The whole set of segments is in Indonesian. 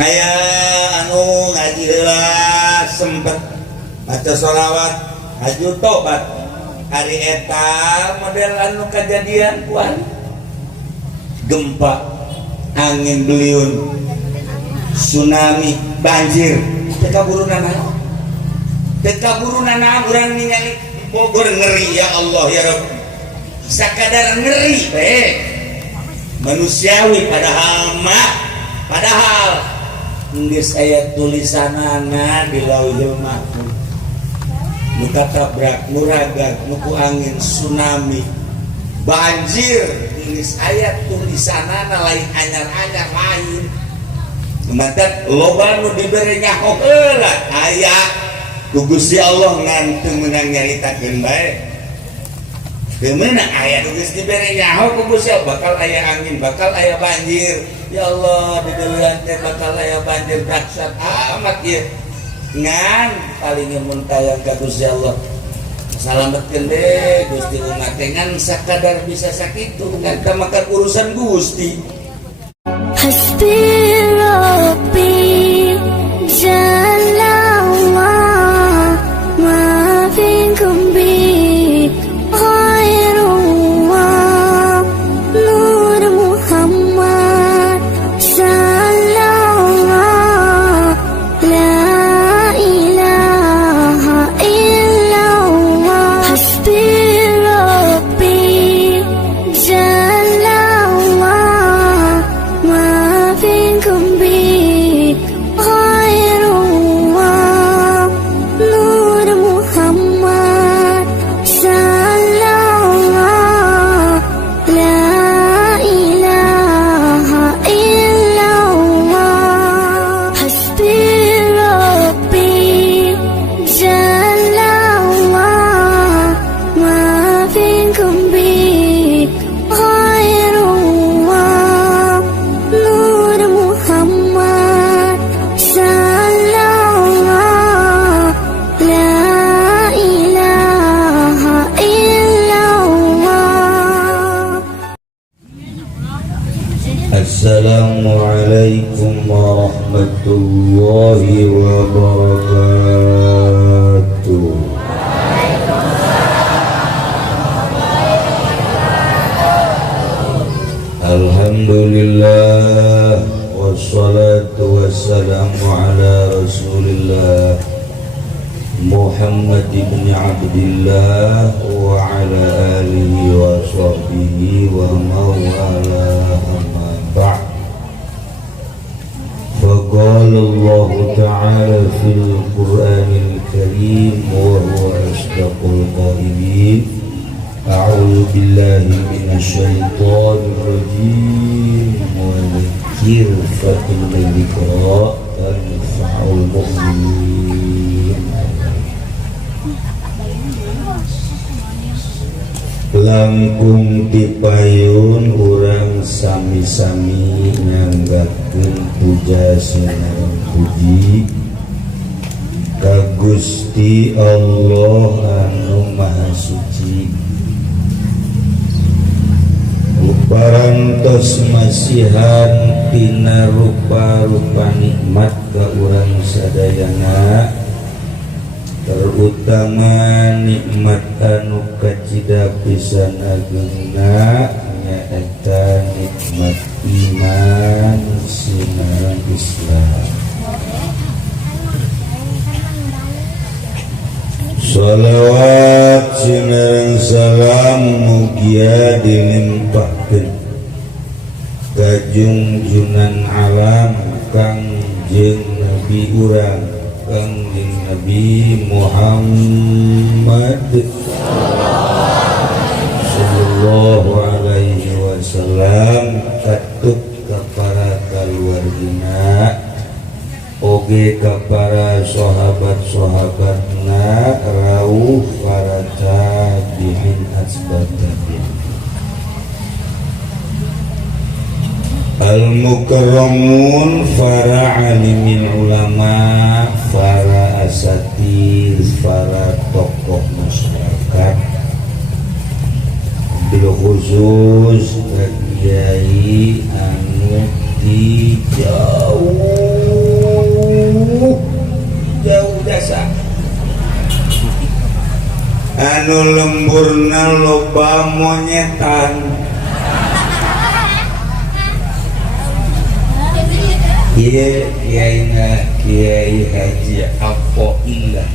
aya anu ngaji heula sempet baca sholawat haju tobat hari eta model anu kejadian kuan gempa angin beliun tsunami banjir tekaburunana urang ningali Bogor ngeri ya Allah ya Rabbi sakadar ngeri manusiawi padahal geus aya tulisanana di Lauhul Mahfuz nu katabrak nu ragag nu ku angin tsunami banjir geus aya tulisanana lain anyar-anyar lain mantap loba nu dibere nyaho heula aya ku Gusti Allah ngan teu meunang nyaritakeun bae teu meunang aya nu geus dibere nyaho ku Gusti Allah bakal aya angin bakal aya banjir ya Allah di deuleun teh bakal aya banjir dahsyat amat ieu ngan paling mun tayang ka Gusti Allah salametkeun deui Gusti umat teh ngan sakadar bisa sakitu ngan teu makan urusan Gusti Hasbi Rabbi Jalla Allah ma fikum bi khairullah Nur Muhammad sallallahu la ilaha illallah Hasbi Rabbi Jalla Allah ma fikum bi khairullah Nur Muhammad sallallahu la ilaha illallah Hasbi Rabbi Jalla Allah ma fikum bi khairullah Nur Muhammad sallallahu la ilaha illallah Assalamualaikum warahmatullahi wabarakatuh. Alhamdulillah wassalatu wassalamu ala Rasulillah Muhammad ibn Abdillah wa ala alihi wa sahbihi wa mawala amma ba'd. فقال الله تعالى في القرآن الكريم وهو أصدق القائلين أعوذ بالله من الشيطان الرجيم وذكر فإن الذكرى تنفع المؤمنين. Langkung dipayun urang sami-sami nyanggakeun puja sinareng puji ka Gusti Allah anu Maha Suci. Parantos masihan tina rupa-rupa nikmat ka urang sadayana terutama nikmat anu kacida pisan agengna nyaeta nikmat iman sinareng Islam. Shalawat sinareng salam mugia dilimpahkeun ka junjunan alam Kangjeng Nabi urang Kangjeng Nabi Muhammad sallallahu alaihi wasallam katut ka para kaluargina oge ka para sahabat-sahabatna rawuh para tabi'in asbabin al-mukarramun para alimin ulama para asatir para tokoh masyarakat bil khusus kiai anu ti jauh anu lemburna loba monyetan. Kiai Haji Apoillah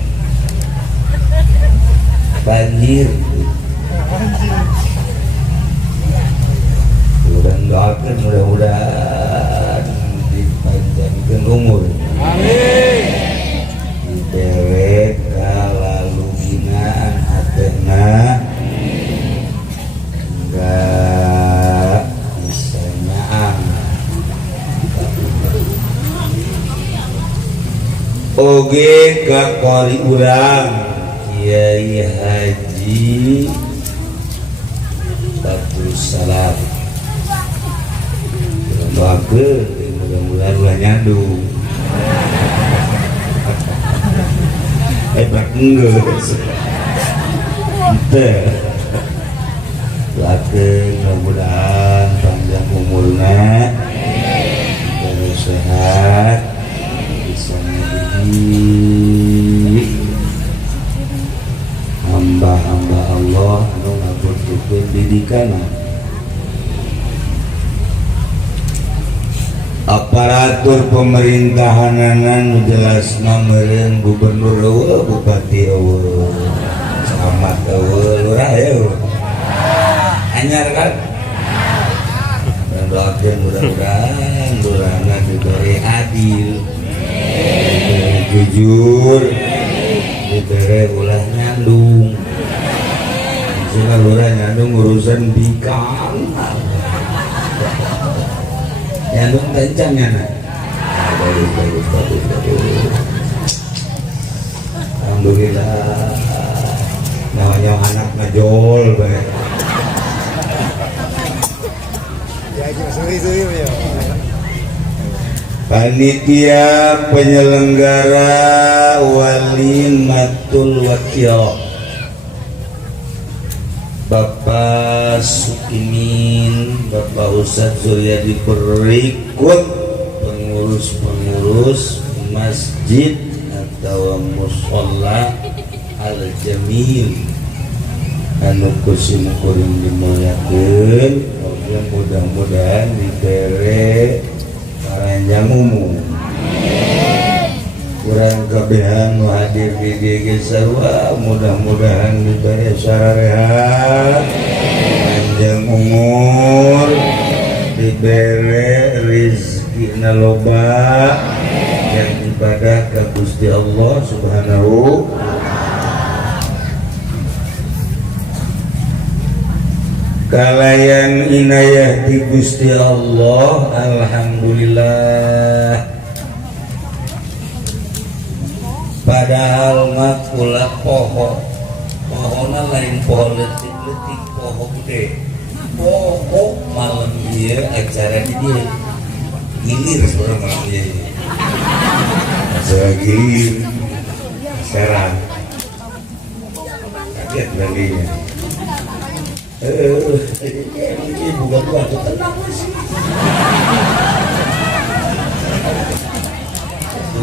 banjir. Mudah-mudahan dipanjangkan umur. Amin. Diberi kalalu ginaan hatena enggak bisa nyaang. Oge kakori urang Kiai Haji Abdussalam. Mudah-mudahan ulah nyandung. Hebat ngeus. Ente. Lakeun mudah-mudahan panjang umurna. Terus sehat. Bisa menjadi hamba-hamba Allah anu ngabutukeun didikanna. Aparatur pemerintahanan jelasna meureun gubernur eueuh, bupati eueuh, camat eueuh, lurah eueuh. Anyar kan? Dan doakeun mudah-mudahan lurahna diberi adil, diberi jujur, diberi ulah nyandung. Maksudna lurah nyandung urusan bikang. Nyandung kencangnya nak. Bagus. Alhamdulillah. Nyawa anak ngajol bae. Panitia penyelenggara Walimatul Wakil Bapak Sukimin, Bapak Ustadz Zuryadi berikut pengurus masjid atau musholla Al-Jamil anu kusim kuring dimuliakeun. Mudah-mudahan dibere paranjang umur. Kurang kabehan nu hadir di dieu sarua mudah-mudahan diberi sarehat, panjang umur, diberi rezekina loba, yang ibadah ka Gusti Allah Subhanahu. Kalayan inayah di Gusti Allah, alhamdulillah. Padahal mah kula pohona lain poho letik-letik, poho gede, poho malam dia acara di dia gilir seorang malam dia ini saya gilir serang kaget lagi ini bukan batu tenang sih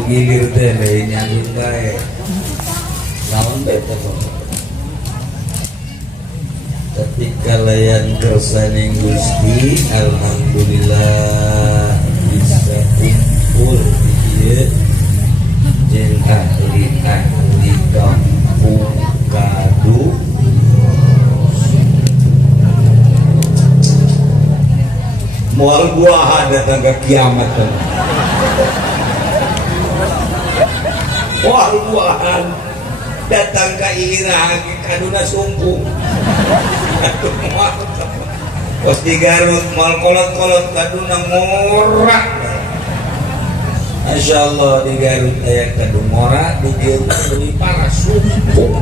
gilir teh dari nyandung bae naon teh tapi kalayan kersaning Gusti alhamdulillah bisa kumpul di dieu jeung ahli-ahli kampung Kadu moal buah datang ke kiamat buah-buahan datang ke irah kaduna sumpung pos di Garut mal kolot-kolot kaduna ngorak. Masya Allah di Garut aya kadu ngorak di dieu lebih parah sumpung.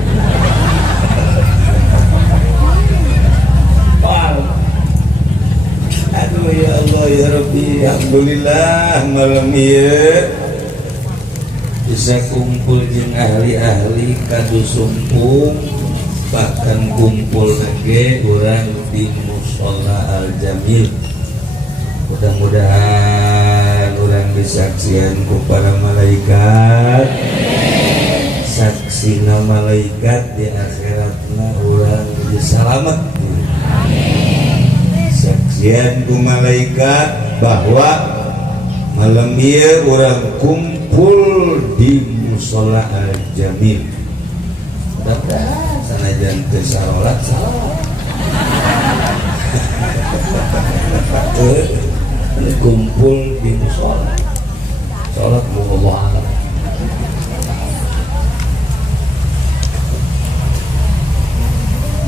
Aduh ya Allah ya Rabbi, alhamdulillah malam ieu bisa kumpul jeung ahli-ahli kadu sumpung, bahkan kumpul lagi orang di musholla Al-Jamil. Mudah-mudahan orang disaksian ku para malaikat, saksina malaikat di akhirat karena orang selamat. Saksian ku malaikat bahwa malam ieu orang kumpul di musola Al-Jamil. Mudah-mudahan sanajan teu salat kumpul di musola salat Allah.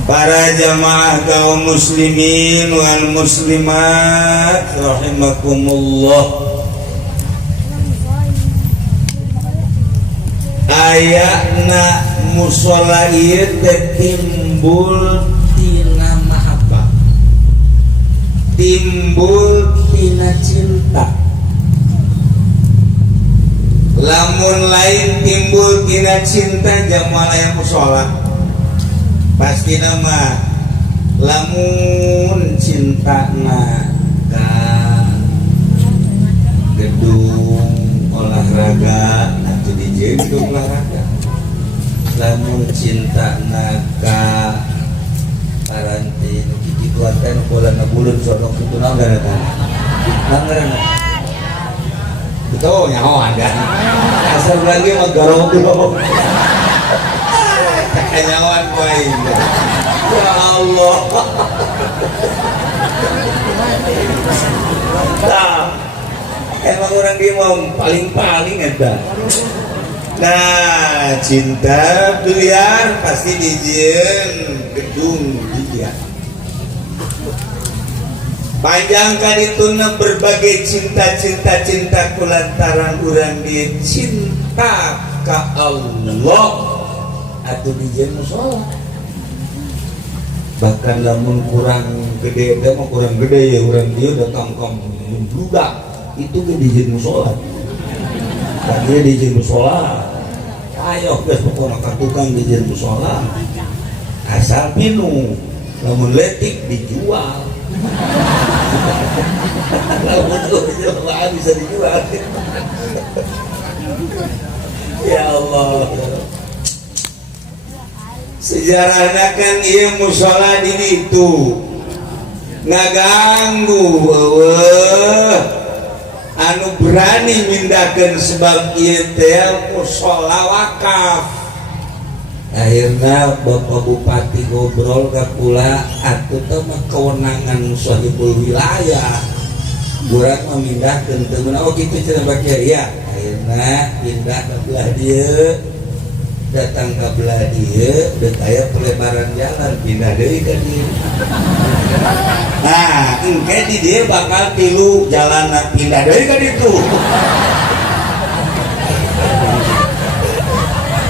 Para jamaah kaum muslimin wal muslimat rahimakumullah, ayakna musola ieu timbul tina mahabbah, timbul tina cinta. Lamun lain timbul tina cinta jamaah yang musola pasti nama lamun cintana ka gedung olahraga atau di gedung olahraga, lamun cintana ka paranti nu kitu teh bola na buleun sodok kitu naon ngaranna itu nyawa kan asal lagi mah garong kenyawan baik. Ya Allah. Nah, emang orang dia mau paling ada. Nah, cinta biliar pasti dijieun gedung biliar. Panjangkan itu berbagai cinta kulantaran orang dia cinta ke Allah atau di musola. Bahkan lamun kurang gede ya orang dia datang ke bludak itu ke di musola. Tadi di musola ayo guys pokoknya tukang di musola asal pinu lamun letik dijual. Lamun jual bisa dijual. Ya Allah, sejarahnya kan iya musola di itu ngaganggu anu berani mindahkan sebab iya teh musola wakaf. Akhirnya Bapak Bupati ngobrol ke pula atuh teh mah kewenangan sahibul wilayah kurang memindahkan temen oh gitu cenah bakia ya. Akhirnya pindah ke belah dia, datang ke belah dia udah kayak pelebaran jalan pindah deui ke dia. Nah engke di dia bakal tilu jalan pindah deui ke ditu.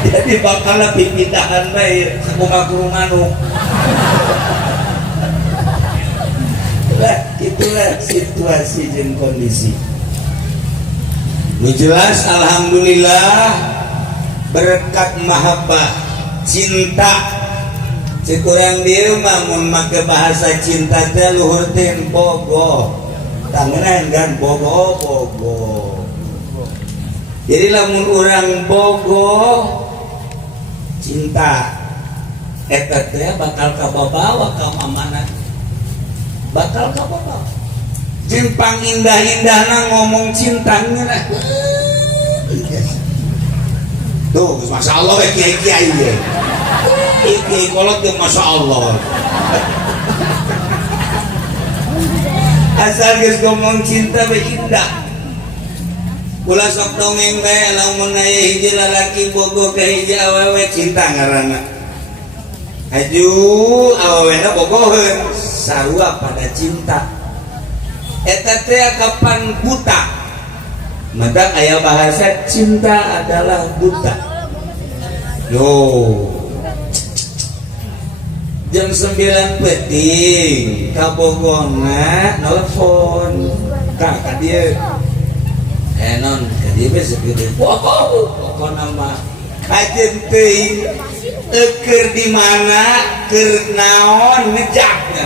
Jadi bakal lebih pindahan baik kumaha manuk. Itulah situasi dan kondisi. Jelas alhamdulillah berkat mahabbah cinta sekurang dia mun make bahasa cinta teh luhur teh bogo tangan kan bogo. Jadi lamun orang bogo cinta eta teh bakal kabawa ka mamana, bakal kabawa jeung pangindah-indahna ngomong cintanya lah. Tuh masya Allah kiai-kiai ya kiai kolot tuh masya Allah asal geus ngomong cinta be indah. Kula sok dongeng bae lamun aya hiji lalaki bogo ka hiji awewe cinta ngaranna. Aju awewena bogoheun sarua pada cinta. Eta teh kapan buta. Maka aya bahasa cinta adalah buta. Yo. Jam 9 peting kabogona nelpon ka dieu. Non jadi besok gitu. Pokoknya mah kajen teuing keur di mana keur naon ngejakna.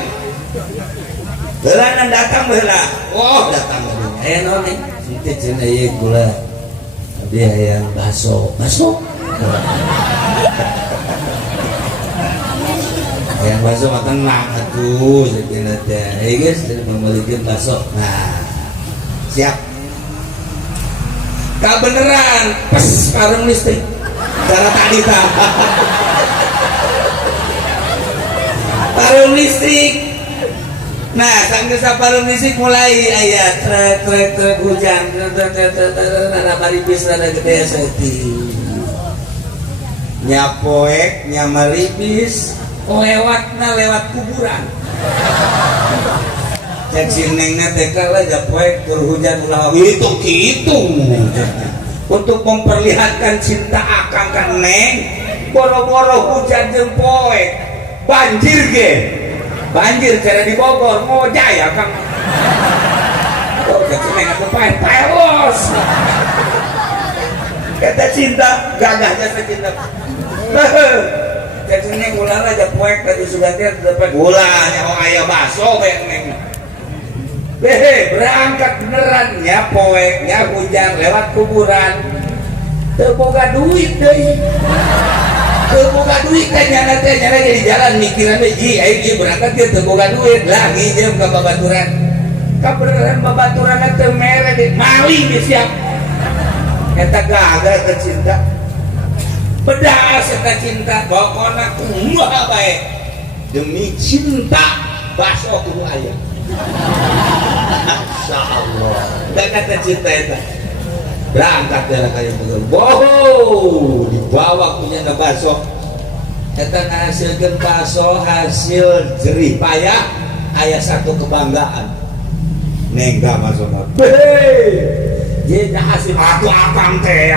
Heula datang heula. Oh, datang heula. Non nih cenah ieu gula. Abi hayang baso. yang bakso mah tenang atuh sakina teh guys memiliki bakso nah siap kebeneran pes parung listrik cara tadi parung listrik nah sanggeus parung listrik mulai aya trek hujan rada maripis rada gede saeutik nyapoek nyamaripis lewat kuburan cek sinengna teh kala japoek tur hujan ulah hitung-hitung untuk memperlihatkan cinta akang ka neng boro-boro hujan jeung poek banjir ge banjir cara di Bogor ngojay akang oh cek sineng atuh pae-paelos kata cinta gagah jasa cinta cek sineng ulah aja poek tadi sugantian dapat gulanya oh aya baso neng berangkat beneran ya poek ya hujan lewat kuburan teu boga duit deui teu boga duit kan nyana jadi jalan mikiran we ji aing berangkat teu boga duit lah ngijem ka babaturan ka beneran babaturan teu mere di maling di siap eta gagal ke cinta pedas eta cinta pokona kumaha bae demi cinta baso kudu aya masyaallah dan kata cinta eta berangkat jalan kayak begitu boh dibawa punya ke baso eta ngahasilkeun baso hasil jerih payah aya satu kebanggaan nengga masuk jadi hasil atuh akang teh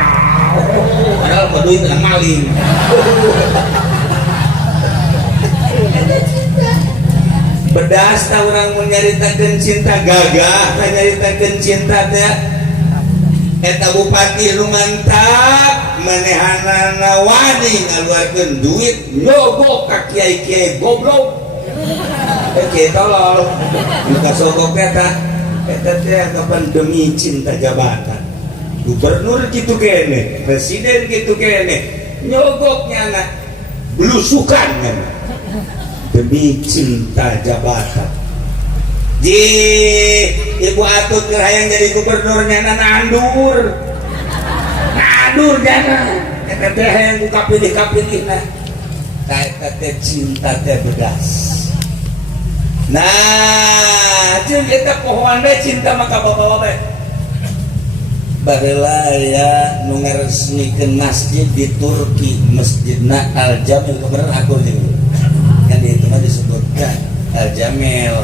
padahal duit tenang maling bedas tak orang menyaritakan cinta gagah menyaritakan cinta teh eta bupati nu mantap manehanana wani ngaluarkeun duit nyogok ka kiai-kiai goblok kiai tolol nu kasogok eta teh kapan demi cinta jabatan gubernur gitu kene presiden gitu kene nyogoknya anak belusukan kan demi cinta jabatan ji ibu atut hayang jadi gubernurnya nandur jana eta teh hayang buka pilih nah eta teh cinta teh bedas nah jeung eta pohon teh cinta maka bapak-bapak baheula ya nu ngaresmikeun masjid di Turki masjidna Al Jamil kemarin aku jeung kan itu mah disebutkan Al Jamil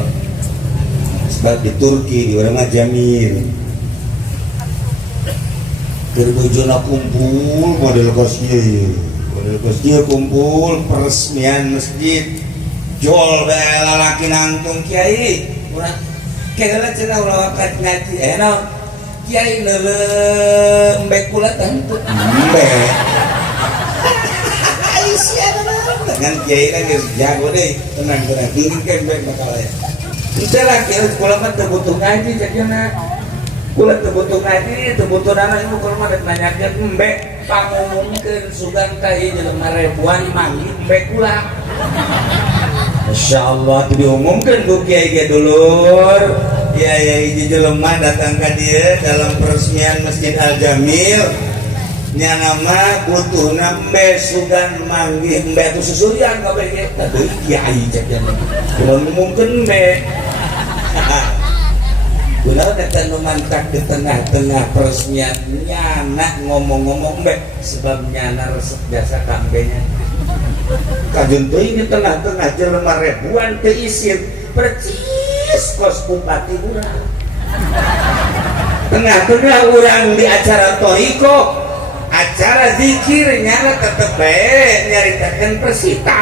sebab di Turki di orang mah Jamil berbojona kumpul model kosnya kumpul peresmian masjid jol bae lalaki nangtung kiai urang kira cenah ulah wakat ngaji naon kiai leuleuh embek kula teh embek dengan kiai kan geus jago deui tenang dingin ke embek bakal aya teu lah kiai sekolah mah teu butuh ngaji cenah kula teu butuh ngaji teu butuh dana ieu kula mah nanyakeun embek pangumumkeun sugan ka ieu jelema ribuan manggih embek kula masyaallah itu diumumkan ku kiai ge dulur ya hiji jelema datang ka dieu dalam peresmian Masjid Al Jamil nya nama butuhna embe sugan manggih embe atuh susurian kabeh ge teu kiai cek nya belum ngumumkeun embe ulah eta nu mantak di tengah-tengah peresmian nyana ngomong-ngomong embe sebab nyana resep jasa ka embe nya kajun teuing di tengah-tengah jelema ribuan teu isin percis kos bupati urang tengah-tengah urang di acara toriko acara zikir nyana tetep bae nyaritakeun persita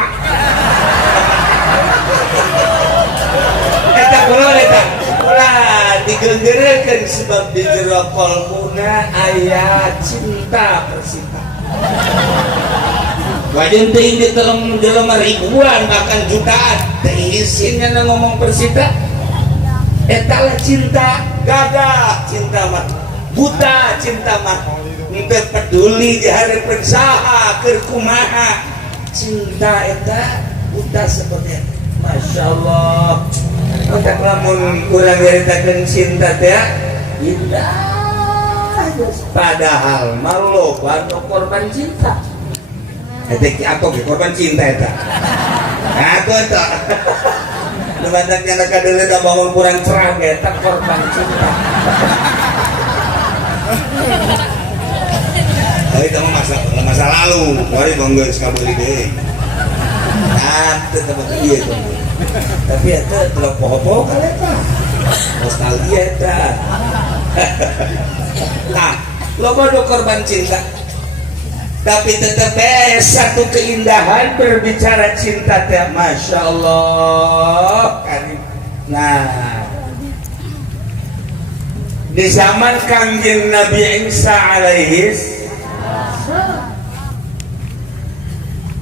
eta kula digeunggeurkeun sebab di jero qalbuna aya cinta persita wajan teuing di dalam jelema ribuan bahkan jutaan teu isinnya ngomong persita eta lah cinta gagah cinta mah buta cinta mah teu peduli di hari persaha keur kumaha cinta eta buta seperti itu. Masya Allah. Otak lamun kurang nyaritakeun cinta teh indah. Padahal malu bantu korban cinta. Atau korban cinta eta. Aku eta. Lumandangnya nak kadele da bangun kurang cerah eta korban cinta. Tapi kamu masa lalu, mari bangga sekali deh. Tetap iya tuh. Tapi itu telah poho-poho kali eta. Nostalgia eta. Nah, loba do korban cinta. Tapi tetap satu keindahan berbicara cinta teh, masya Allah. Nah, di zaman Kangjeng Nabi Isa alaihis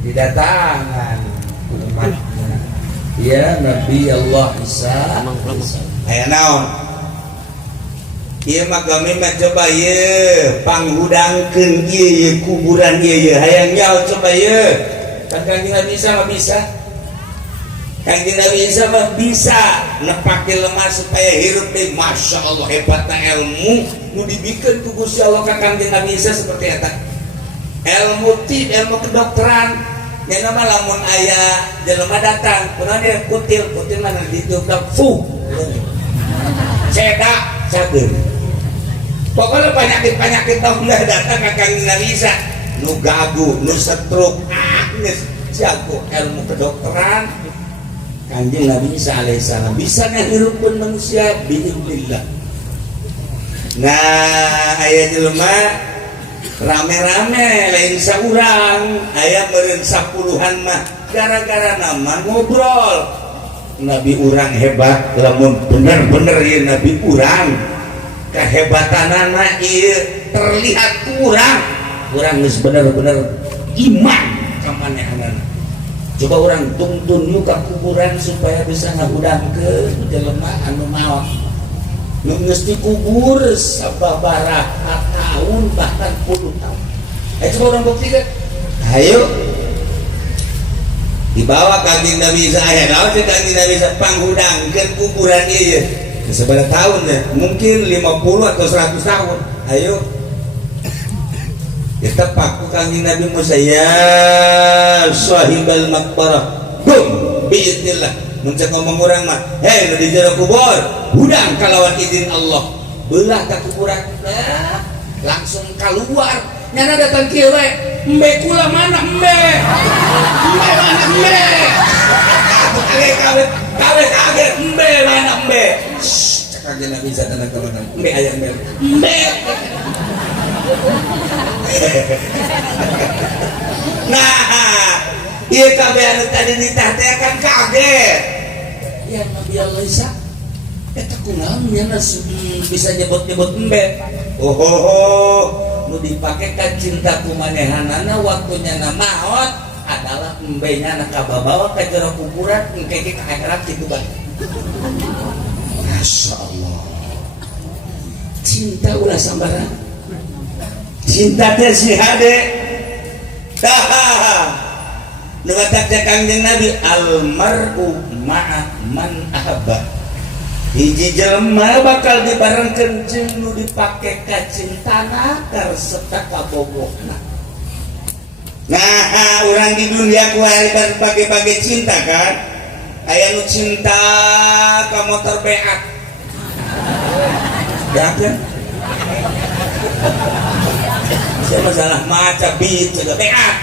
didatangan umatnya, ya Nabi Allah Isa. Aya naon? Ieu mah kami mah coba ye panghudangkeun ieu kuburan ieu hayang nyaho coba ye. Kangjeng Nabi Isa mah bisa. Kangjeng Nabi Isa mah bisa nepake lemah supaya hirup deui. Masya Allah hebatna ilmu nu dibikeun ku Gusti Allah ka Kangjeng Nabi Isa seperti eta. Ilmu kedokteran. Yang nama lamun ayah jelema datang, kunaon dia kutil mana ditubrak fuh. Cedak sageun. Pokoknya penyakit udah datang ke Kangjeng Nabi Isa. Nu gagu, nu stroke, geus jago ilmu kedokteran. Kangjeng Nabi Isa alaihissalam bisa ngahirupkeun manusia biidznillah. Nah, aya jelema rame-rame lain saurang aya meureun 10-an mah gara-gara nama ngobrol. Nabi urang hebat lamun bener-bener ieu nabi urang kahebatanana ieu terlihat kurang geus bener-bener iman ka manehanana. Coba urang tuntun yuk ka kuburan supaya bisa ngahudangkeun jelema anu maot nu geus dikubur sababaraha tahun bahkan puluh tahun. Coba orang buktikan. Ayo dibawa Kangjeng Nabi Isa aya naon teh Kangjeng Nabi Isa panghudangkeun kuburan ieu. Sabaraha tahun teh? Mungkin 50 atau 100 tahun. Ayo. Kita paku Kangjeng Nabi Musa ya sahibal maqbarah. Bum biidznillah. Mun cek ngomong urang mah, hei nu di jero kubur, hudang kalawan izin Allah. Beulah ka kuburan. Langsung keluar. Nyana datang kieu we. Embe kula mana embe? Embe mana embe? Kaget embe mana embe? Cek aja Nabi Isa tenang teman. Embe aya embe. Embe. Nah, ieu kabeh anu tadi ditah teh kan kaget. Ya Nabi Allah Isa. Eta kunaon nyana bisa nyebut-nyebut embe. Nu dipake ka cinta kumanehanana waktunya na maot adalah embenya na kababawa ka jero kuburan engke ka akhirat kitu bae. Masya Allah. Cinta ulah sambaran. Cinta teh si hade. Nu batak Kangjeng Nabi almar'u ma'a man ahabba. Hiji jelema bakal dibarengkeun jeung nu dipake ka cintana karserta kabogokna. Nah, urang di dunia ku aya berbagai-bagai cinta kan. Aya nu cinta ka motor beat. Ya kan? Saya masalah maca beat juga beat.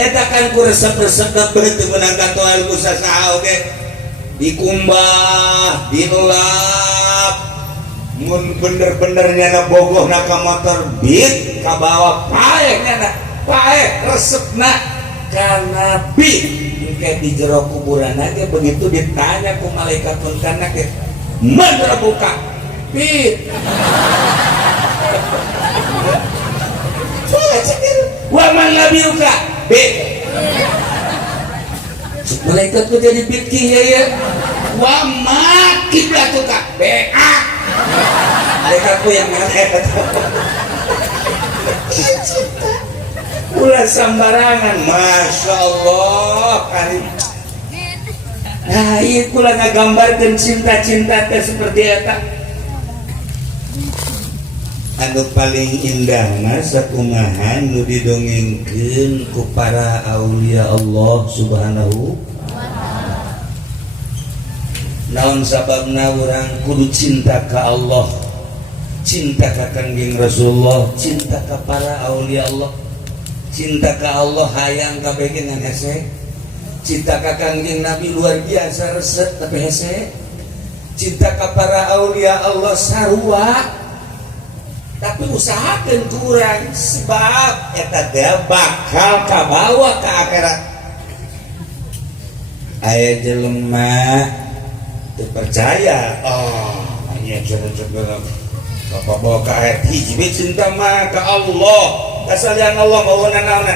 Eta kan ku resep-resep teu meunang katoal ku sasaha oge dikumbah dilap mun bener-bener nyana bogohna ka motor beat ka bawah paeh nyana paeh resepna kana beat engke di jero kuburan aja begitu ditanya ku malaikat munkar ke man rabuka beat wa man nabiuka beat. Malaikat ku jadi pikir ya. Wa ma kiblatuka beat. Malaikat ku yang ngarep. ulah sembarangan, masya Allah karim. Nah iya kula ngagambarkan cinta-cinta teh seperti eta. Anu paling indah mas sakumaha nu didongengkeun ku para aulia Allah subhanahu. Naon sababna urang kudu cinta ka Allah, cinta ka Kangjeng Rasulullah, cinta ka para aulia Allah, cinta ka Allah hayang kabeh ngan hese, cinta ka Kangjeng Nabi luar biasa resep tapi hese, cinta ka para aulia Allah sarua, tapi usahakeun kurang sebab eta teh bakal kabawa ka akhirat. Aya jelema percaya hanya cenah-cenah bapak bawa ke ayat hiji cinta mah ke Allah kasalian Allah mau naon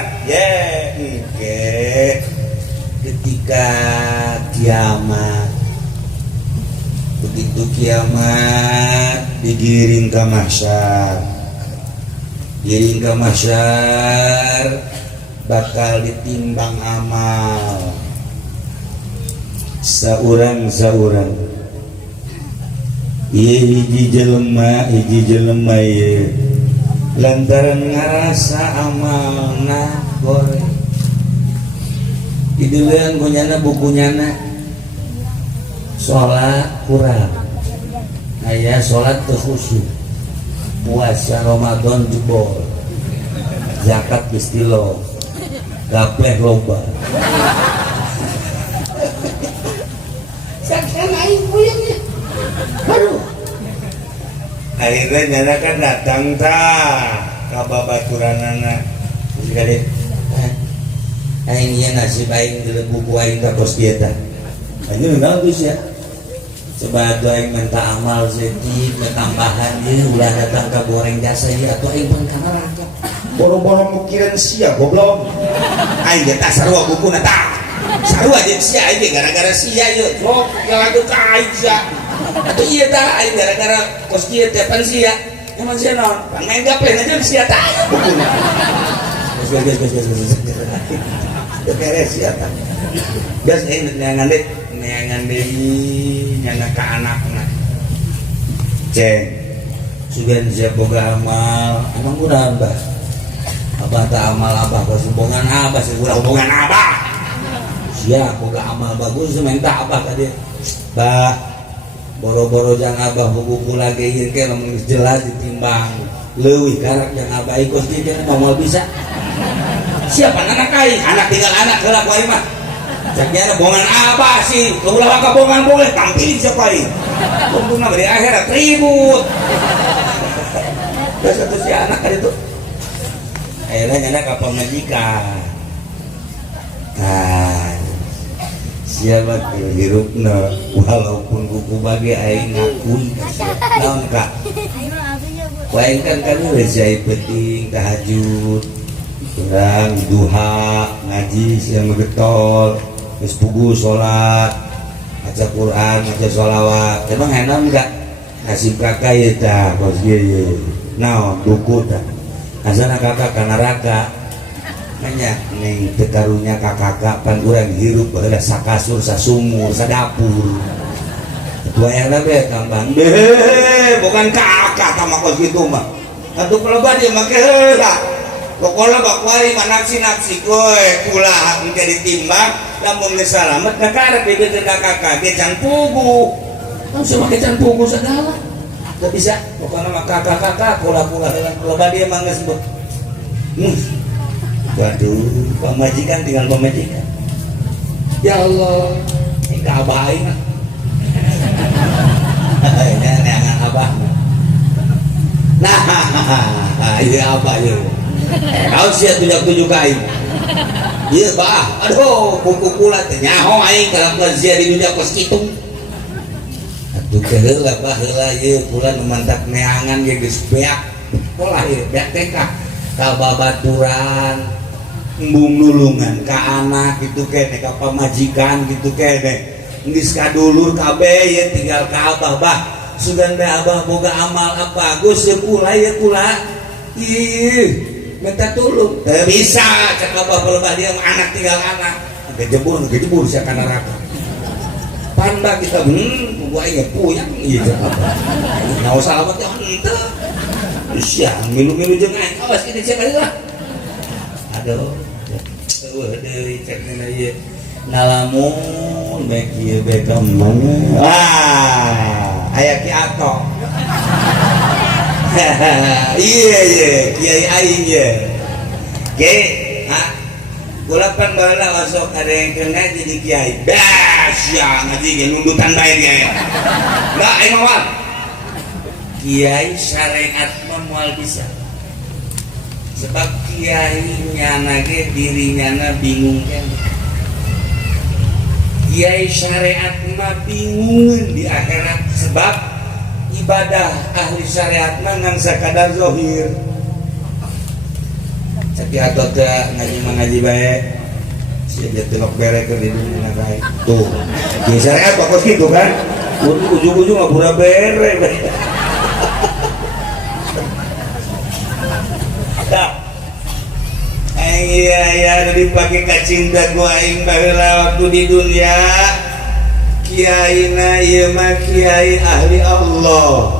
ketika kiamat begitu kiamat digiring ke mahsyar bakal ditimbang amal saurang hiji jelema ieu lantaran ngarasa amalna goreng didileun kunyana bukunyana salat kurang aya salat teu khusyuk puasa Ramadan jebol zakat istilo gapleh loba akhirnya nyana kan datang ka babaturanana sekali aing ieu nasib aing di buku aing ka kos dieu tah anjeun bagus ya coba atuh aing minta amal setik tambahan ieu ulah datang ka goreng jasa ieu atuh aing pun ka neraka boro-boro mikiran sia goblok aing teh sarua bukuna tah sarua jeung sia aing gara-gara sia ieu sok lagu ka aing sia atuh ieu tah aing gara-gara kos kieu teh pan sia emang sia naon main gapleh aja sia tah bukuna geus beres sia tah geus neangan deui nyana ka anakna ceng sugan sia boga amal emang kunaon bah abah teh amal abah hubungan abah sih hubungan abah sia boga amal bagus minta abah tadi bah boro-boro jang abah buku lagi ieu ke lamun jelas ditimbang leuwih karak yang abah ikut dia mau bisa siapa anak aing anak tinggal anak heula ku aing mah saknya bongan abah sih ulah ka bongan boleh tampil siapa aing untungna bari akhirat ribut terus satu si anak kan itu akhirnya nyana ka pamajikan siapa hirupna walaupun kuku bagi aing ngakui naon kak aing kan rezeki penting tahajud kurang duha ngaji siang getol geus pugu salat maca Quran maca sholawat emang enak enggak nasib kakak ieu tah kos ieu naon duku tah asana kakak ka neraka nya ning teu karunya kakak pan urang hirup baheula sakasur sasumur sadapur tuayana be tambang bukan kakak sama kos kitu mah atuh pelebah dia make heula pokona bakuari manaksi-naksi koe kulah engke ditimbang lamun geus salamet kakarep dikeun ka kakak ge can pugu langsung make can pugu segala teu bisa pokona mah kakak kula-kula heula pelebah dia mah geus waduh, pemajikan tinggal pemajikan. Ya Allah, ini abah aing mah. Ini neangan abah. Nah, ieu abah ieu. Kau sia tujuh ka aing. Ieu bah, aduh, kuku kula teh nyaho aing kalau kerja di dunia kos kitu. Atuh keheula bah heula ieu kula nu mantap neangan ge geus beak. Pola ieu beak teh ka babaturan embung nulungan ka anak gitu kene ka pamajikan gitu kene geus kadulur kabeh ye tinggal ka abah bah sugan teh abah boga amal apa bagus ye kula ih minta tulung teu bisa cek apa pelebah dia anak tinggal anak gejebur sia kana neraka panda kita gua inget puyang ieu cek apa nyawa salamet teh henteu sia milu-milu jeung awas kitu cek lah aduh deui cek na ieu ngalamun bae kieu bae kemana aya ki ato iya kiai aing ye ge kula pan baheula masuk ada yang kena jadi kiai das ya ngaji ge nundutan bae ge da aing mah kiai syariat moal bisa sebab kiai nyana ge dirinya bingung kan kiai syariat mah bingung di akhirat sebab ibadah ahli syariat mah ngan sakadar zahir tapi atau teh ngaji bae sia dia telok bere ke di dunia bae tuh di syariat pokok gitu kan ujung-ujung mah pura bere dah iya dipake ka cinta ku aing baheula waktu di dunia kiaina ieu mah kiai ahli Allah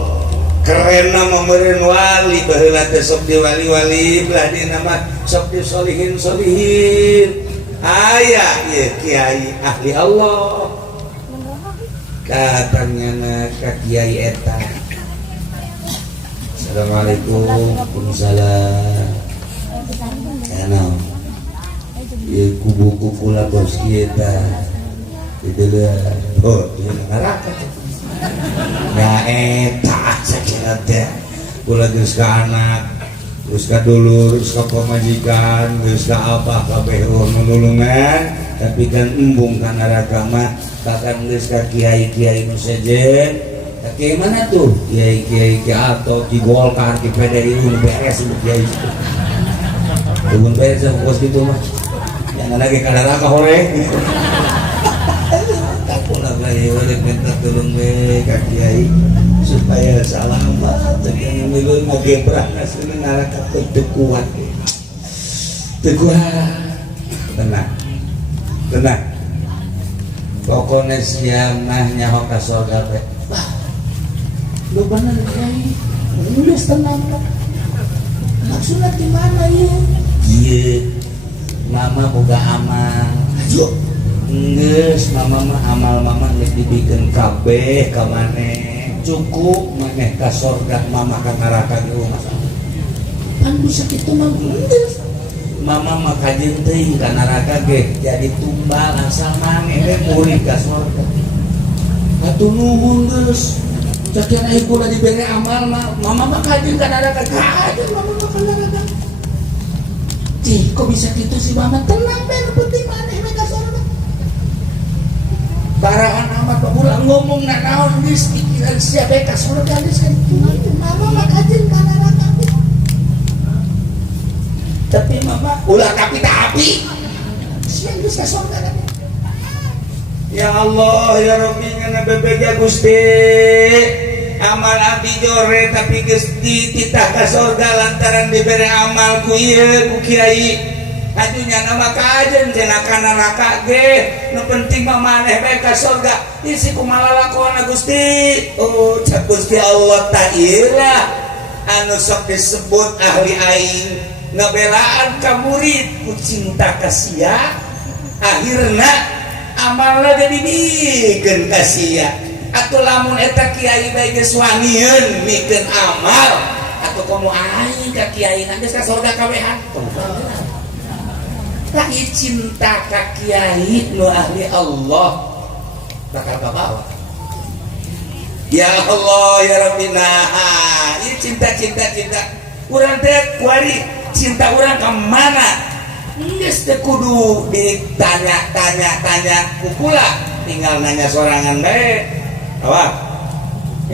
kerenna meumeureun wali baheula teh sok di wali-wali belah dina mah sok di solihin aya ieu kiai ahli Allah katanyana ka kiai eta Assalamualaikum Waalaikumsalam kana ieu kubu-kubu la bos kieu eta itu dia neraka ya eta sakira teh kula geus ka anak geus ka dulur geus ka pamajikan geus ka abah kabeh nulungan tapi kan embung ka neraka mah bahkan geus ka kiai-kiai nu sejen kiai mana tuh kiai-kiai atau di Golkar di PDI nu beres nu kiai itu mun beres fokus gitu mah jangan lagi ka neraka hore boleh minta tolong ke kiai supaya selamat dengan milu ngagebrah asli neraka teu kuat tenang pokoknya siang mah nyaho ka surga teh wah lu bener kiai geus tenang maksudna di mana ieu ieu mama boga amal ayo geus mama mah amal mama geus dibikin kabeh ka maneh cukup maneh ka surga mama ka neraka ge masalah pan bisa kitu mah geus mama mah kajeun teuing ka neraka ge jadi tumbal asal maneh we murid ka surga atuh nuhun geus cek aya kula dibere amal mah mama mah kajeun ka neraka kajeun mama mah ka neraka kok bisa gitu sih mama tenang be penting maneh we ka surga barahan amat pemula ngomong na naon geus pikiran sia bae ka surga geus kan mama mah kajeun ka neraka tapi mama ulah tapi sia geus ka surga ya Allah ya Rabbi ngana bebega Gusti amal abdi jore tapi geus dititah ka surga lantaran dibere amal ku ieu ku kiai adunya nama kajen cenah ka neraka ge nu penting mah maneh bae ka surga isi kumaha lakona Gusti oh cak Gusti Allah ta ieu anu sok disebut ahli aing ngabelaan ka murid ku cinta ka sia akhirna amalna jadi dibikeun ka sia atuh lamun eta kiai bae geus wangian mikeun amal atuh komo aing ka kiai geus ka surga kawehan tapi cinta ka kiai nu ahli Allah bakal kabawa ya Allah ya Rabbi nah ini cinta urang teh kuari cinta urang ka mana geus teu kudu ditanya kukula tinggal nanya sorangan bae awak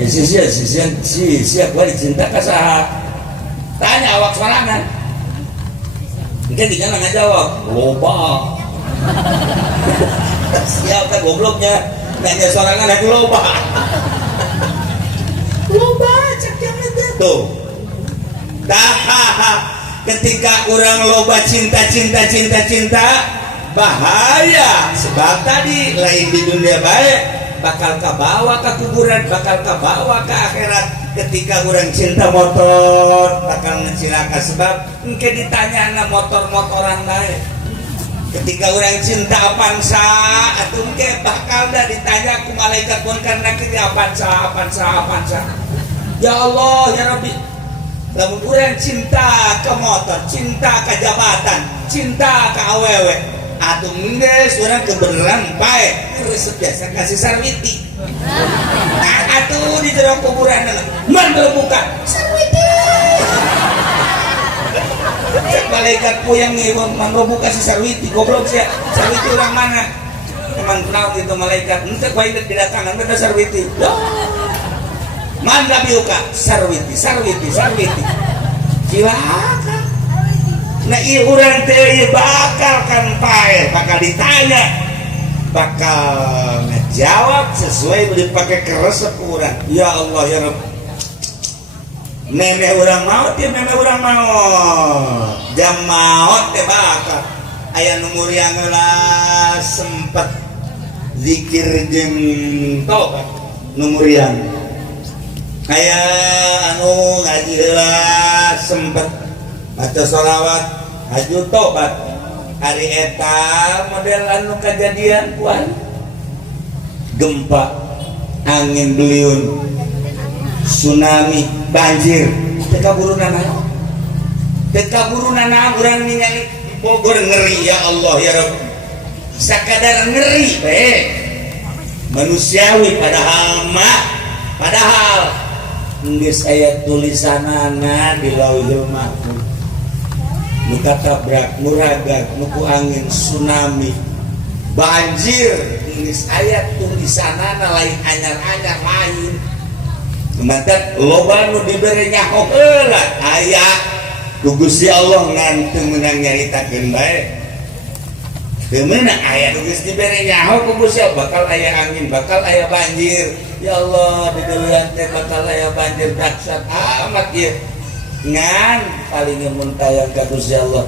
sia kuari cinta ka saha tanya awak sorangan mungkin dia nggak jawab loba siap kan gobloknya nanya sorangan aku loba cek jangan tuh dah ketika orang loba cinta bahaya, sebab tadi lain di dunia baik bakal kabawa ke kuburan, bakal kabawa ke akhirat. Ketika orang cinta motor bakal ngecilaka, sebab engke ditanya na motor-motoran baik. Ketika orang cinta Avanza atau engke bakal dah ditanya ku malaikat pun karena kita Avanza. Ya Allah ya Rabbi, lamun orang cinta ke motor, cinta ke jabatan, cinta ke awewe, atau nges orang kebenaran baik resep biasa kasih sarwiti. Atau di jero kuburan menterbuka sarwiti. Malaikat yang menterbuka si sarwiti, goblok sih. Sarwiti orang mana? Teman kenal itu malaikat. Ente kau ingat kedatangan mereka sarwiti. Mana biuka sarwiti. Cilaka. Nah iya orang teh bakal kan pae, bakal ditanya, bakal ngejawab sesuai dipakai keresep orang. Ya Allah ya Rabb, meme orang maut ya meme orang maut, jam maut teh bakal aya numur yang lah sempet zikir jeung tobat numur yang aya anu ngaji lah sempet baca sholawat haju tobat hari eta model anu kejadian kuan gempa angin beliun tsunami banjir teka burunana urang ningali Bogor ngeri ya Allah ya Rabb, sakadar ngeri manusiawi padahal geus aya tulisanana di Lauhul Mahfuz nu katabrak nu ragag nu ku angin tsunami banjir geus aya tulisanana lain anyar-anyar lain mantap loba nu dibere nyaho heula aya ku Gusti Allah ngan teu meunang nyaritakeun bae teu meunang aya nu geus dibere nyaho ku Gusti Allah bakal aya angin bakal aya banjir. Ya Allah di deuleun teh bakal aya banjir dahsyat amat ieu ngan paling muntayang ka Gusti Allah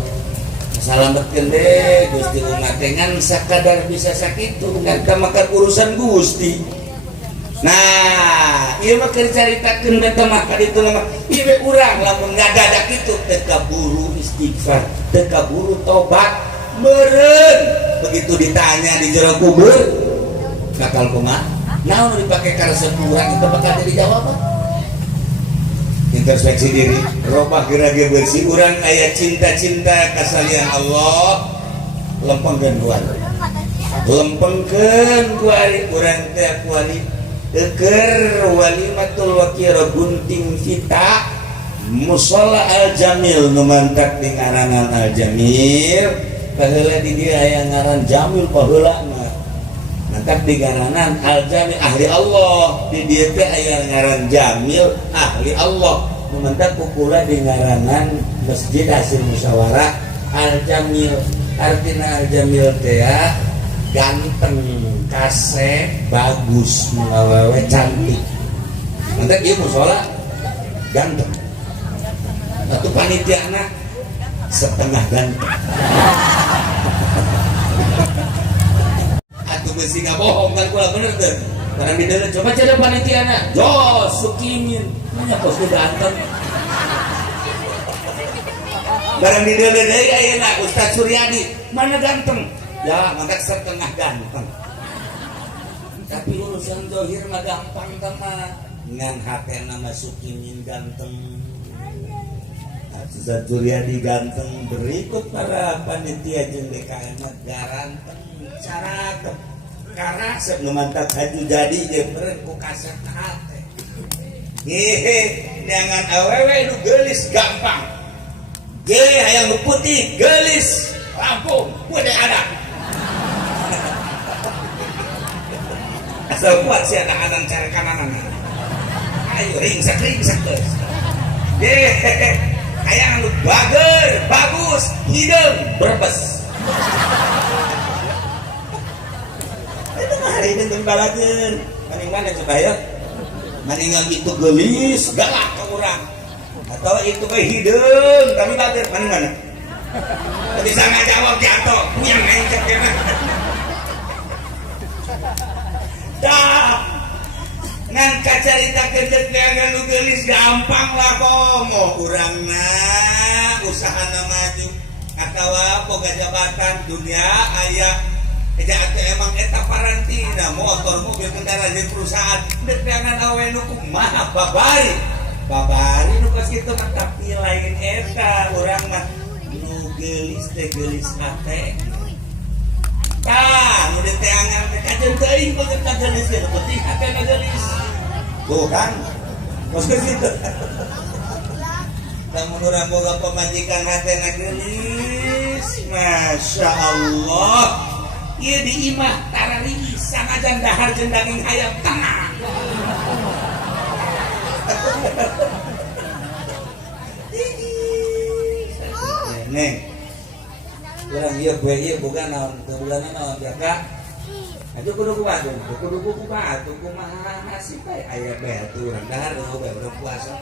salametkeun deh Gusti umat teh ngan sakadar bisa sakitu ngan tamakan urusan Gusti. Nah ieu mah keur caritakeun beta mah ka ditu mah ieu we urang lamun ngadadak kitu teu kaburu istighfar teu kaburu tobat meureun begitu ditanya di jero kubur bakal kumaha naon dipake karesep urang itu bakal dijawab. Introspeksi diri, robah gerage bersih urang aya cinta-cinta kasalian Allah lempengkeun ku ari urang teh kuali keur walimatul wakira gunting vita musalla al jamil nu mantap di ngaranan al jamil paheula di dieu aya ngaran jamil paheula mantap di ngaranan al jamil ahli Allah di dieu teh aya ngaran jamil ahli Allah nu mantap kukula di ngaranan masjid hasil musyawarah al jamil artina al jamil teh ganteng kaseh bagus mengawewe cantik mantap ieu mushola ganteng atuh panitiana setengah ganteng atuh besi nggak bohong kan kula bener tuh barang di dalam coba cari panitiana jos sukimin nanya kos ganteng barang di dalam deui ayeuna Ustaz Suryadi mana ganteng ya mangkat setengah ganteng tapi urusan dohir mah gampang teman ngan hatena masukin ganteng Ustaz Suryadi ganteng berikut para panitia jeung DKM garanteng carakem karena sebelum mantap haju jadi jeung beureun ku kasep hate hehe dengan awewe nu geulis gampang ge hayang nu putih geulis rampung kudu ada asal kuat si anak-anak cara kanan ayo ringsak terus ayang lu bager bagus hidung berbes itu mah hari ini balageun maning mana coba ya maning yang itu gelis galak ke urang atau itu kayak hidung tapi bager mana bisa nggak jawab jatuh yang main ceknya dah ngan kacarita kedekangan lu gelis gampang lah komo kurang usaha maju atau boga jabatan dunia ayah aja emang eta parantina motor mobil kendaraan di perusahaan dekangan awe nu kumaha babari nu pas kitu mah tapi lain eta urang mah nu geulis teh geulis hate tah nu di teangan teh kajen teuing beungeut ka geulis teh penting hate na geulis tuh kan mos ke kitu lamun urang boga pamajikan hate na geulis masya Allah ieu di imah tarari sangajan dahar jeung daging hayam tengah Neng, orang iya gue iya bukan naon, bukan naon jaga. Aja kudu kuat, kudu kuat, kumaha sih bae aya bae aturan dahar bae urang puasa.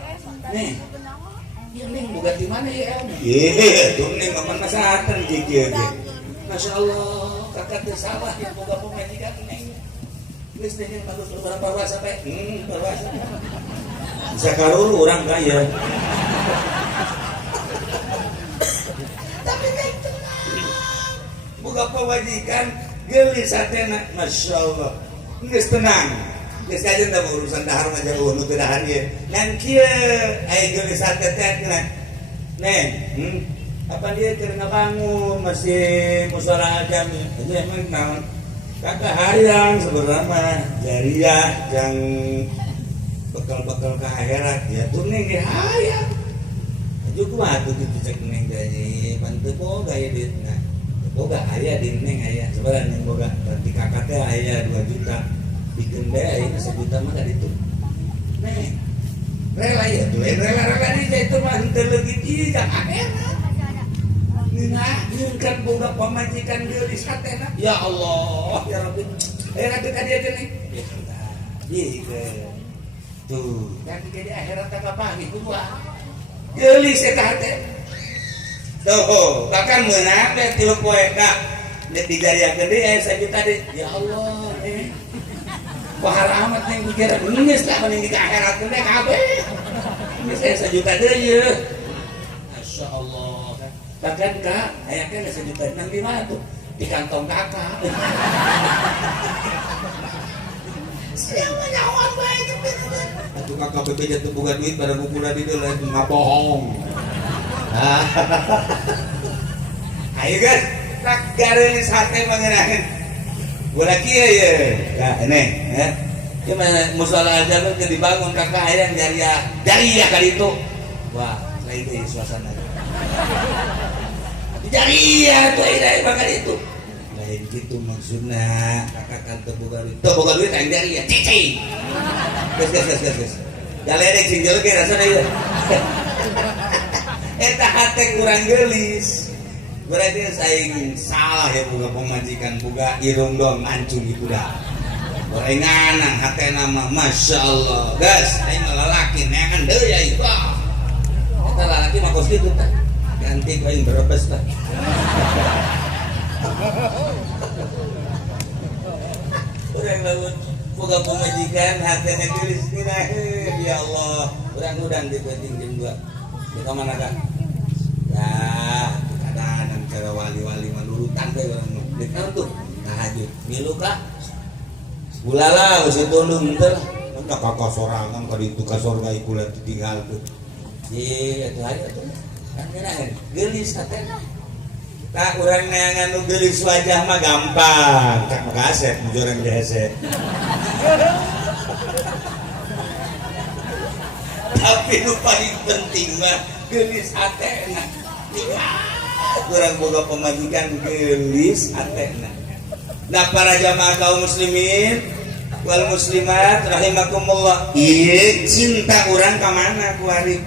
Neng, ieu neng boga di mana ya? Iya, tuh neng kapan masakan kieu ge. Masya Allah, kakak teh salah yang boga pemajikan neng. Geus teh neng bagus urang puasa bae. Puasa. Bisa karulu orang kaya. Tapi kayak tenang. Buka pewajikan gelis hatena, masya Allah. Geus tenang. Geus aja teu urusan dahar mah jeung nu teu dahar ye. Ngan kieu aya gelis hatena. Neng, apa dia keur ngabangun masih musala jami. Aja emang naon? Kakak hayang sebenarnya jariah yang bekal-bekal ke akhirat ya tuh neng ge hayang aju kumaha tuh kitu cek neng gaji bantu boga ya duitna boga aya di neng aya sebenarnya neng boga berarti kakak teh aya 2 juta bikin deh aya 1 juta mah ka ditu neng rela ya tuh rela di itu mah henteu leuwih ieu jang akhirat nyungkan boga pamajikan geulis hatena ya Allah ya Rabbi nanti ka dieu teh neng ya ieu tuh, yang jadi akhirat tak apa gitu gua. Gelis eta teh. Tuh, bahkan meunang teh 3 poe ka di jariakeun deui aya 1 juta deui. Ya Allah, pahara amat ning pikiran geus lah mending di akhirat teh kabeh. Geus aya 1 juta deui ye. Masya Allah. Bahkan Kak, aya kan 1 juta nang di mana tuh? Di kantong Kakak. Siapa nyawan baik itu kakak BB jatuh buka duit pada ngumpulnya di dalam nggak bohong. Ayo guys, tak garis hati mengenai. Boleh kia ya, nah ini, ya. Cuma musola aja lu dibangun kakak ayam dari ya kali itu. Wah, lain deh suasana. Dari ya tuh ini bakal itu. Lain gitu maksudnya kakak kan terbuka duit yang dari ya cici gas galedek sing jelege rasana ieu eta hate kurang geulis berarti saing salah ya boga pemajikan boga irung dong mancung gitu dah gorenganan hatena mah masya Allah gas aing lalaki neangan deui ya ieu eta lalaki mah kos kitu tah ganti ku aing berebes tah orang lawan boga pemajikan hatena geulis tina ya Allah urang udang di penting jam 2 di mana Kak ya kadang cara wali-wali menurutan teh urang di tuh tahajud milu Kak bulala geus ditundung teh da kakak sorangan ka ditu ka sorga ikulat ditinggal tuh ieu atuh aya tuh kan geulis hatena tak urang neangan nu geulis wajah mah gampang tak makasih mujurang dehese tapi nu paling penting mah geulis hatena urang boga pemajikan geulis hatena nah para jamaah kaum muslimin wal muslimat rahimakumullah ieu cinta urang ka mana ku hari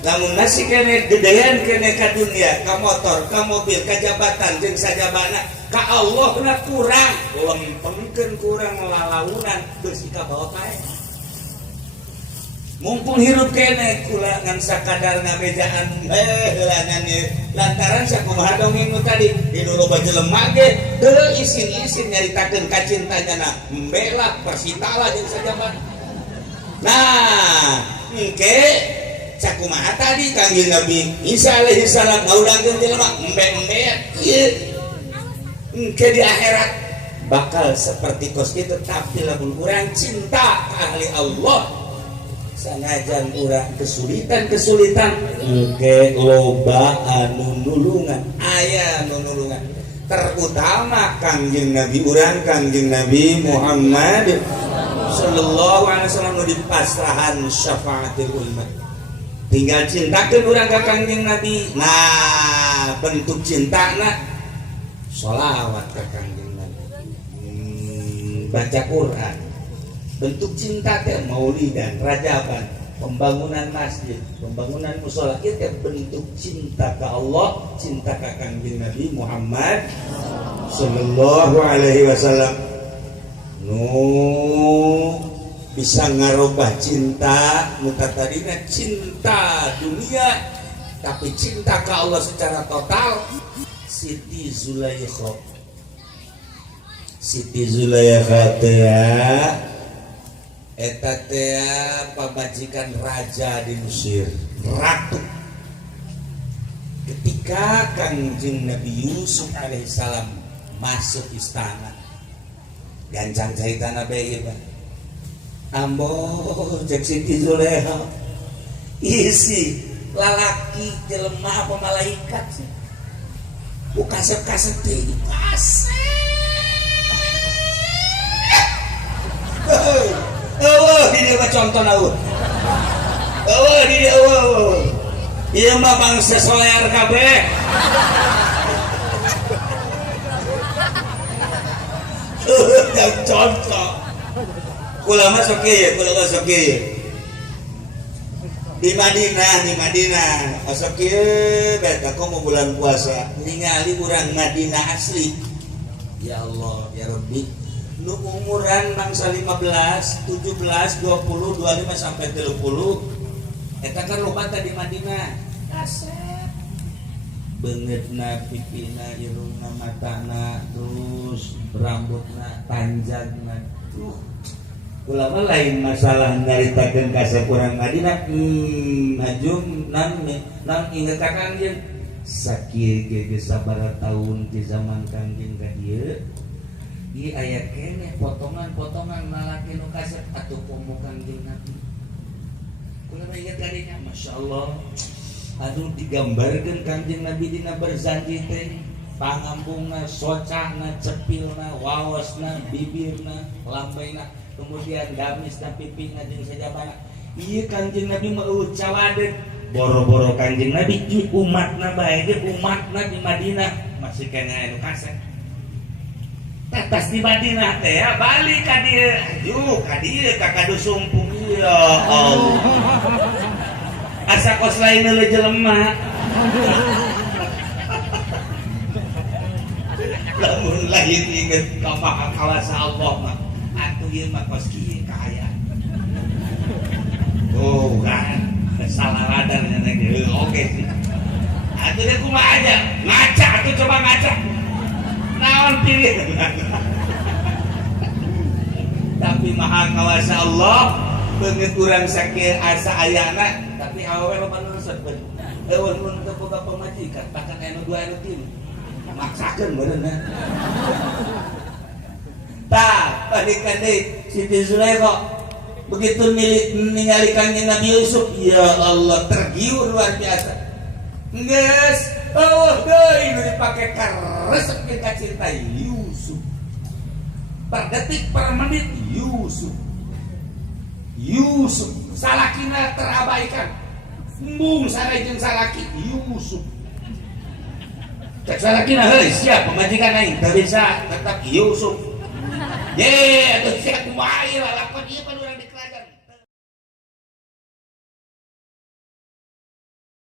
lamun masih kene gedean kene ka dunia ka motor ka mobil ka jabatan jeung sajabana ka Allah na kurang lempengkeun kurang lalaunan geus ka bawa kae mumpung hirup kene kula ngan sakadar ngabejaan lantaran sakumaha dongeng nu tadi di dulu baju lemak ge deuleu isin-isin nyaritakeun kacintanya membela persitala jeung sajaman. Nah engke sakumaha tadi Kangjeng Nabi Isa alaihi salam ngaudangkeun jelema embe-embean ieu engke di akhirat bakal seperti kos itu, tapi lamun urang cinta ahli Allah sanajan urang kesulitan engke loba anu nulungan, aya anu nulungan terutama Kangjeng Nabi urang Kangjeng Nabi Muhammad sallallahu alaihi wasallam nu dipasrahan syafaatul umat. Tinggal cintakeun urang ka Kangjeng Nabi. Nah, bentuk cintana sholawat ka Kangjeng Nabi, baca Quran. Bentuk cinta teh maulidan, rajaban, pembangunan masjid, pembangunan mushola, itu bentuk cinta ke Allah, cinta ke Kangjeng Nabi Muhammad sallallahu alaihi wasallam. Bisa ngarobah cinta muka tadinya cinta dunia, tapi cinta ke Allah secara total. Siti Zulaikha eta teh pamajikan raja di Mesir, ratu. Ketika Kangjeng Nabi Yusuf alaihissalam masuk istana, gancang cahitana bae ieu ambo cek Siti Zulaikha isi lalaki jelema apa malaikat sih kasep-kasep teh kasep. Di dia contoh naun. Di dia ieu mah bangsa solear kabeh. Yang contoh. Kula mah sok ieu, Di Madinah, sok ieu beta komo bulan puasa ningali urang Madinah asli. Ya Allah, ya Rabbi. Nu umuran mangsa 15, 17, 20, 25 sampai 30 eta kan loba di Madinah. Kasep beungeutna, pipina, irungna, matana, terus rambutna, panjangna. Ulama lain masalah nyaritakeun kasep urang Madinah. Najum nan inget ka Kangjeng sakieu ge sabaraha taun di zaman Kangjeng ka dieu. Di ayat kene potongan-potongan lalaki nu kasep atuh pomo Kangjeng Nabi. Kula ingat kadinya Masya Allah. Aduh digambarkeun Kangjeng Nabi dina berzanji teh pangambungna, socahna, cepilna, waosna, bibirna, lambaina, kemudian gamisna, pipina jeung sajabana. Ieu Kangjeng Nabi mah cawadeg boro-boro Kangjeng Nabi ieu umatna bae ge umatna di Madinah masih kena anu kasep. Tetes di Madinah teh ya balik ka dieu, aduh ka dieu ka kadu sumpung ya Allah. Asa kos lain le jelema. Lamun lain inget ka maha kawasa Allah mah, atuh ieu mah kos kieu kaya. Oh kan, salah radar nya teh oke sih. Atuh teh kumaha aja, ngaca atuh coba ngaca. Naon pilih tapi maha kawasa Allah beungeut urang sakieu asa ayana tapi awewe loba nu resep eueun mun teu boga pamajikan bahkan anu 2 anu 3 maksakeun beuneuh tah padikan deui Siti Zulaikha begitu ningali Kangjeng Nabi Yusuf ya Allah tergiur luar biasa geus deui nu dipake karesep kita cintai Yusuf per detik per menit Yusuf salakina terabaikan embung sarejeun salaki Yusuf cek salakina heuh siap pemajikan aing teu bisa tetap Yusuf ye atuh sia kumaha ieu lalakon ieu